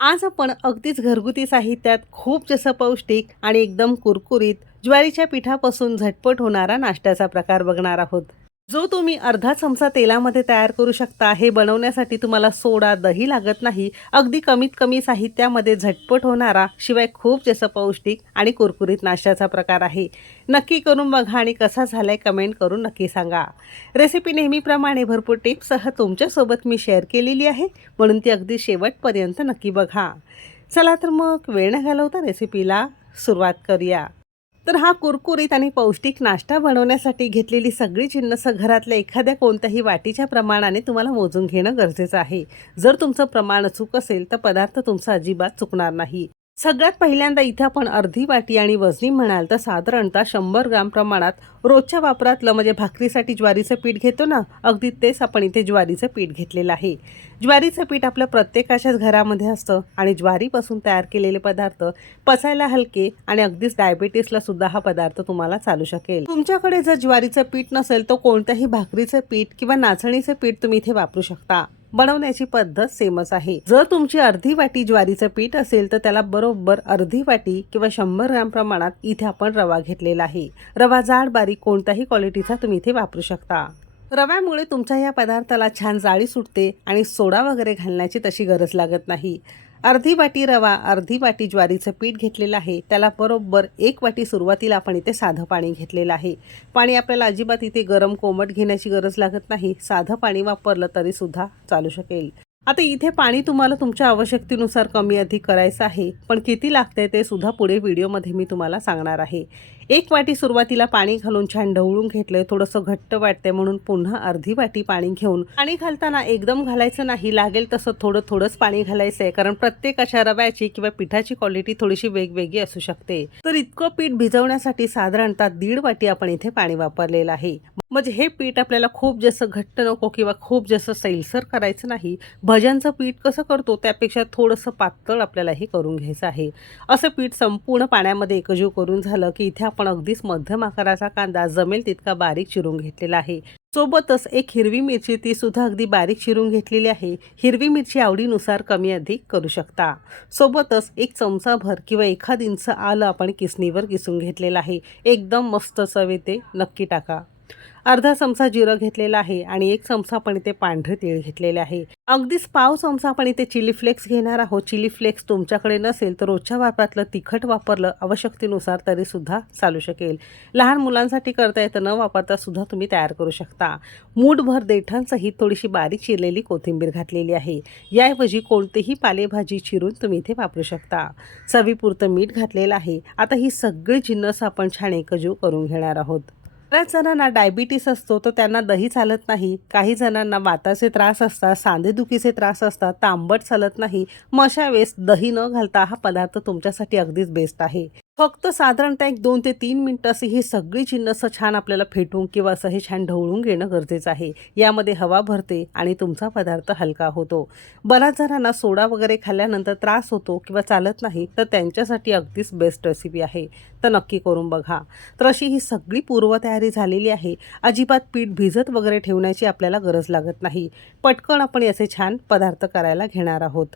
आज आपण अगदीच घरगुती साहित्यात खूप जसं पौष्टिक आणि एकदम कुरकुरीत ज्वारीच्या पिठापासून झटपट होणारा नाश्त्याचा प्रकार बघणार आहोत. जो तुम्ही अर्धा चमचा तेलामध्ये तयार करू शकता हे बनवण्यासाठी तुम्हाला सोडा दही लागत नाही. अगदी कमीत कमी साहित्यामध्ये झटपट होणारा शिवाय खूप जसं पौष्टिक आणि कुरकुरीत नाश्त्याचा प्रकार आहे. नक्की करून बघा आणि कसा झालाय कमेंट करून नक्की सांगा. रेसिपी नेहमीप्रमाणे भरपूर टिप्ससह तुमच्यासोबत मी शेअर केलेली आहे म्हणून ती अगदी शेवटपर्यंत नक्की बघा. चला तर मग वेळ न घालवता रेसिपीला सुरुवात करूया. तर हा कुरकुरीत आणि पौष्टिक नाश्ता बनवण्यासाठी घेतलेली सगळी जिन्नस घरातल्या एखाद्या कोणत्याही वाटीच्या प्रमाणाने तुम्हाला मोजून घेणं गरजेचं आहे. जर तुमचं प्रमाण चूक असेल तर पदार्थ तुमचा अजिबात चुकणार नाही. सगळ्यात पहिल्यांदा इथे आपण अर्धी वाटी आणि वजनी म्हणाल तर साधारणतः शंभर ग्राम प्रमाणात रोजच्या वापरातलं म्हणजे भाकरीसाठी ज्वारीचं पीठ घेतो ना अगदी तेच आपण इथे ज्वारीचं पीठ घेतलेलं आहे. ज्वारीचं पीठ आपल्या प्रत्येकाच्याच घरामध्ये असतं आणि ज्वारीपासून तयार केलेले पदार्थ पचायला हलके आणि अगदीच डायबिटीसला सुद्धा हा पदार्थ तुम्हाला चालू शकेल. तुमच्याकडे जर ज्वारीचं पीठ नसेल तर कोणत्याही भाकरीचं पीठ किंवा नाचणीचं पीठ तुम्ही इथे वापरू शकता. बनवण्याची पद्धत सेमच आहे. जर तुमची अर्धी वाटी ज्वारीचं पीठ असेल तर त्याला बरोबर अर्धी वाटी किंवा शंभर ग्रॅम प्रमाणात इथे आपण रवा घेतलेला आहे. रवा जाड बारीक कोणत्याही क्वालिटीचा तुम्ही इथे वापरू शकता. रव्यामुळे तुमच्या या पदार्थाला छान जाळी सुटते आणि सोडा वगैरे घालण्याची तशी गरज लागत नाही. अर्धी वाटी रवा अर्धी वाटी ज्वारीचं पीठ घेतलेलं आहे. त्याला बरोबर एक वाटी सुरुवातीला आपण इथे साधं पाणी घेतलेलं आहे. पाणी आपल्याला अजिबात इथे गरम कोमट घेण्याची गरज लागत नाही. साधं पाणी वापरलं तरी सुद्धा चालू शकेल. आता इथे पाणी तुम्हाला तुमच्या आवश्यकतेनुसार कमी अधिक करायचं आहे. पण किती लागते ते सुद्धा पुढे व्हिडिओमध्ये मी तुम्हाला सांगणार आहे. एक वाटी सुरुवातीला पाणी घालून छान ढवळून घेतलंय. थोडंसं घट्ट वाटतंय म्हणून पुन्हा अर्धी वाटी पाणी घेऊन. पाणी घालताना एकदम घालायचं नाही लागेल तसं थोडं थोडंच पाणी घालायचं आहे कारण प्रत्येकाच्या रव्याची किंवा पिठाची क्वालिटी थोडीशी वेगवेगळी असू शकते. तर इतकं पीठ भिजवण्यासाठी साधारणतः दीड वाटी आपण इथे पाणी वापरलेलं आहे. म्हणजे हे पीठ आपल्याला खूप जास्त घट्ट नको किंवा खूप जास्त सैलसर करायचं नाही. भज्यांचं पीठ कसं करतो त्यापेक्षा थोडंसं पातळ आपल्याला हे करून घ्यायचं आहे. असं पीठ संपूर्ण पाण्यामध्ये एकजीव करून झालं की इथे आपण आपण अगदीच मध्यम आकाराचा कांदा जमेल तितका बारीक चिरून घेतलेला आहे. सोबतच एक हिरवी मिरची ती सुद्धा अगदी बारीक चिरून घेतलेली आहे. हिरवी मिरची आवडीनुसार कमी अधिक करू शकता. सोबतच एक चमचाभर किंवा एखाद इंच आलं आपण किसणीवर किसून घेतलेलं आहे. एकदम मस्त चव येते नक्की टाका. अर्धा चमचा जिरं घेतलेला आहे आणि एक चमचा पण इथे पांढरे तीळ घेतलेले आहे. अगदीच पाव चमचा पण इथे चिली फ्लेक्स घेणार आहोत. चिली फ्लेक्स तुमच्याकडे नसेल तर रोजच्या वापरातलं तिखट वापरलं आवश्यकतेनुसार तरी सुद्धा चालू शकेल. लहान मुलांसाठी करता येतं न वापरता सुद्धा तुम्ही तयार करू शकता. मूठभर देठांसहित थोडीशी बारीक चिरलेली कोथिंबीर घातलेली आहे. याऐवजी कोणतीही पालेभाजी चिरून तुम्ही इथे वापरू शकता. चवीपुरतं मीठ घातलेलं आहे. आता ही सगळी जिन्नस आपण छान एकजीव करून घेणार आहोत. बऱ्याच जणांना डायबिटीस असतो तर त्यांना दही चालत नाही. काही जणांना वाताचे त्रास असतात सांधेदुखीचे त्रास असतात तांबट चालत नाही. मग अशा वेळेस दही न घालता हा पदार्थ तुमच्यासाठी अगदीच बेस्ट आहे. फक्त साधारणतः एक दोन ते तीन मिनटं असे ही सगळी जिन्नस छान आपल्याला फेटून किंवा असं हे छान ढवळून घेणं गरजेचं आहे. यामध्ये हवा भरते आणि तुमचा पदार्थ हलका होतो. बऱ्याच जणांना सोडा वगैरे खाल्ल्यानंतर त्रास होतो किंवा चालत नाही तर त्यांच्यासाठी अगदीच बेस्ट रेसिपी आहे. तर नक्की करून बघा. तर अशी ही सगळी पूर्वतयारी झालेली आहे. अजिबात पीठ भिजत वगैरे ठेवण्याची आपल्याला गरज लागत नाही. पटकन आपण याचे छान पदार्थ करायला घेणार आहोत.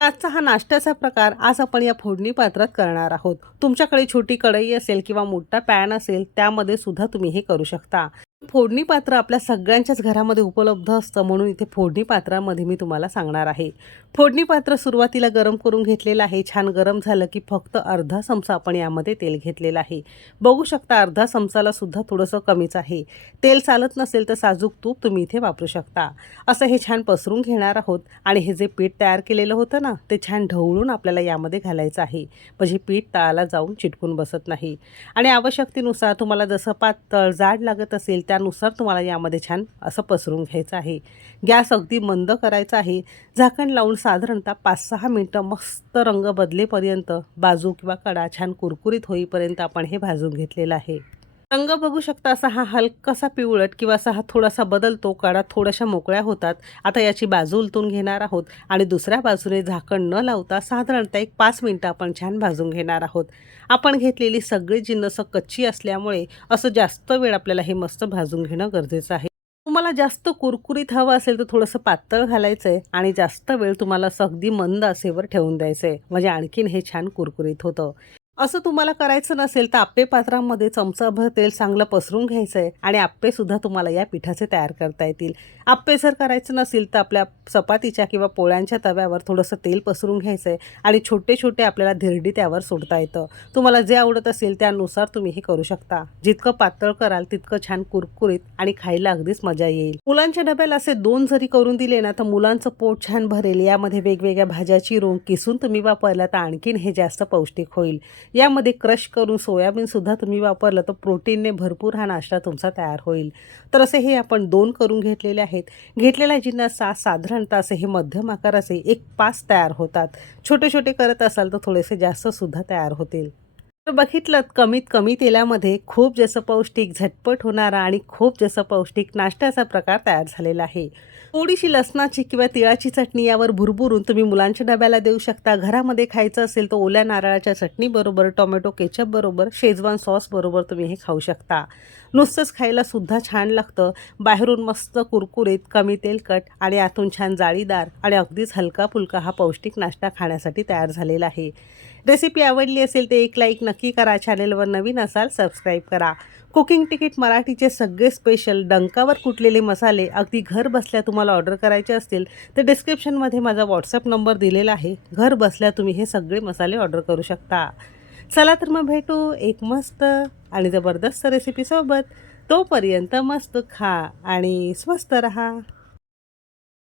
आजचा हा नाश्त्याचा प्रकार आज आपण या फोडणी पात्रात करणार आहोत. तुमच्याकडे छोटी कढई असेल किंवा मोठा पॅन असेल त्यामध्ये सुद्धा तुम्ही हे करू शकता. फोडणी पात्र आपल्या सगळ्यांच्याच घरामध्ये उपलब्ध असतं म्हणून इथे फोडणी पात्रामध्ये मी तुम्हाला सांगणार आहे. फोडणी पात्र सुरुवातीला गरम करून घेतलेलं आहे. छान गरम झालं की फक्त अर्धा चमचा आपण यामध्ये तेल घेतलेलं आहे. बघू शकता अर्धा चमचाला सुद्धा थोडंसं कमीच आहे. तेल चालत नसेल तर साजूक तूप तुम्ही इथे वापरू शकता. असं हे छान पसरून घेणार आहोत आणि हे जे पीठ तयार केलेलं होतं ना ते छान ढवळून आपल्याला यामध्ये घालायचं आहे. म्हणजे पीठ तळाला जाऊन चिटकून बसत नाही. आणि आवश्यकतेनुसार तुम्हाला जसं पातळ जाड लागत असेल त्यानुसार तुम्हाला यामध्ये छान असं पसरून घ्यायचं आहे. गॅस अगदी मंद करायचा आहे. झाकण लावून साधारणतः पाच सहा मिनटं मस्त रंग बदलेपर्यंत बाजू किंवा कडा छान कुरकुरीत होईपर्यंत आपण हे भाजून घेतलेलं आहे. रंग बघू शकता असा हा हलकासा पिवळट किंवा असा हा थोडासा बदलतो काळा थोड्याशा मोकळ्या होतात. आता याची बाजू उलटून घेणार आहोत आणि दुसऱ्या बाजूने झाकण न लावता साधारणतः एक पाच मिनटं आपण छान भाजून घेणार आहोत. आपण घेतलेली सगळी जिन्नसं कच्ची असल्यामुळे असं जास्त वेळ आपल्याला हे मस्त भाजून घेणं गरजेचं आहे. तुम्हाला जास्त कुरकुरीत हवं असेल तर थोडंसं पातळ घालायचं आहे आणि जास्त वेळ तुम्हाला असं अगदी मंद असेवर ठेवून द्यायचं आहे म्हणजे आणखीन हे छान कुरकुरीत होतं. असं तुम्हाला करायचं नसेल तर आप्पे पात्रामध्ये चमचाभर तेल चांगलं पसरून घ्यायचं आहे आणि आप्पेसुद्धा तुम्हाला या पिठाचे तयार करता येतील. आप्पे जर करायचं नसेल तर आपल्या चपातीच्या किंवा पोळ्यांच्या तव्यावर थोडंसं तेल पसरून घ्यायचं आहे आणि छोटे छोटे आपल्याला धिरडी त्यावर सोडता येतं. तुम्हाला जे आवडत असेल त्यानुसार तुम्ही हे करू शकता. जितकं पातळ कराल तितकं छान कुरकुरीत आणि खायला अगदीच मजा येईल. मुलांच्या डब्याला असे दोन जरी करून दिले ना तर मुलांचं पोट छान भरेल. यामध्ये वेगवेगळ्या भाज्या चिरून किसून तुम्ही वापरला तर आणखीन हे जास्त पौष्टिक होईल. यामध्ये क्रश करून सोयाबीनसुद्धा तुम्ही वापरलं तर प्रोटीनने भरपूर हा नाश्ता तुमचा तयार होईल. तर असे हे आपण दोन करून घेतलेले आहेत. घेतलेल्या जिन्नसा साधारणतः असे हे मध्यम आकाराचे एक पाच तयार होतात. छोटे छोटे करत असाल तर थोडेसे जास्तसुद्धा तयार होतील. तर बघितलं कमीत कमी तेलामध्ये खूप जसं पौष्टिक झटपट होणारा आणि खूप जसं पौष्टिक नाश्त्याचा प्रकार तयार झालेला आहे. थोडीशी लसणाची किंवा तिळाची चटणी यावर भुरभुरून तुम्ही मुलांच्या डब्याला देऊ शकता. घरामध्ये खायचं असेल तर ओल्या नारळाच्या चटणीबरोबर टोमॅटो केचप बरोबर शेजवान सॉस बरोबर तुम्ही हे खाऊ शकता. नुसतंच खायला सुद्धा छान लागतं. बाहेरून मस्त कुरकुरीत कमी तेलकट आणि आतून छान जाळीदार आणि अगदीच हलका फुलका हा पौष्टिक नाश्ता खाण्यासाठी तयार झालेला आहे. रेसिपी आवडली असेल तर एक लाईक नक्की करा. चॅनेलवर नवीन असाल सबस्क्राईब करा. कुकिंग तिकीट मराठीचे सगळे स्पेशल डंकावर कुटलेले मसाले अगदी घर बसल्या तुम्हाला ऑर्डर करायचे असतील तर डिस्क्रिप्शनमध्ये माझा व्हॉट्सअप नंबर दिलेला आहे. घर बसल्या तुम्ही हे सगळे मसाले ऑर्डर करू शकता. चला तर मग भेटू एक मस्त आणि जबरदस्त रेसिपीसोबत तोपर्यंत मस्त खा आणि स्वस्त रहा.